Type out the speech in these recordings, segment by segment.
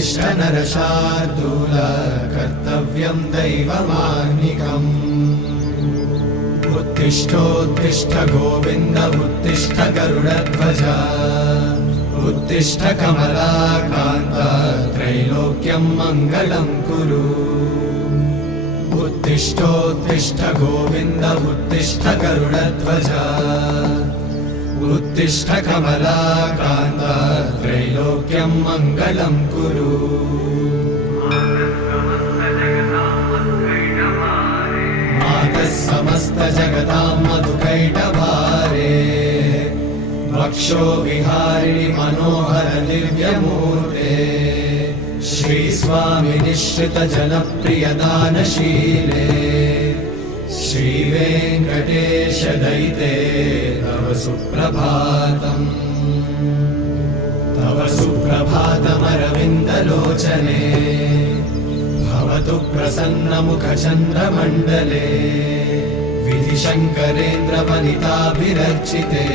उत्तिष्ठ नरशार्दूल कर्तव्यं दैवमाह्निकम् उत्तिष्ठोत्तिष्ठ गोविन्द उत्तिष्ठ गरुडध्वज उत्तिष्ठ कमलाकान्त त्रैलोक्यं मङ्गलं कुरु उत्तिष्ठोत्तिष्ठ गोविन्द उत्तिष्ठ गरुडध्वज उत्तिष्ठ कमलाकान्त त्रैलोक्यं मङ्गलं कुरु मातः समस्त जगतां मधुकैटभारे वक्षो विहारिणि मनोहर दिव्यमूर्ते श्रीस्वामि निश्रित जनप्रिय दानशीले श्रीवेङ्कटेश दयिते तव सुप्रभातम् तव सुप्रभातमरविन्दलोचने भवतु प्रसन्नमुखचन्द्रमण्डले विधिशङ्करेन्द्रवनिताभिरर्चिते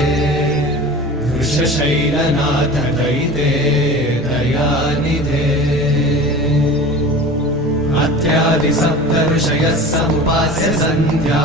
वृषशैलनाथ दयिते दयानिधे अत्यादि सप्त ऋषयः समुपास्य सन्ध्या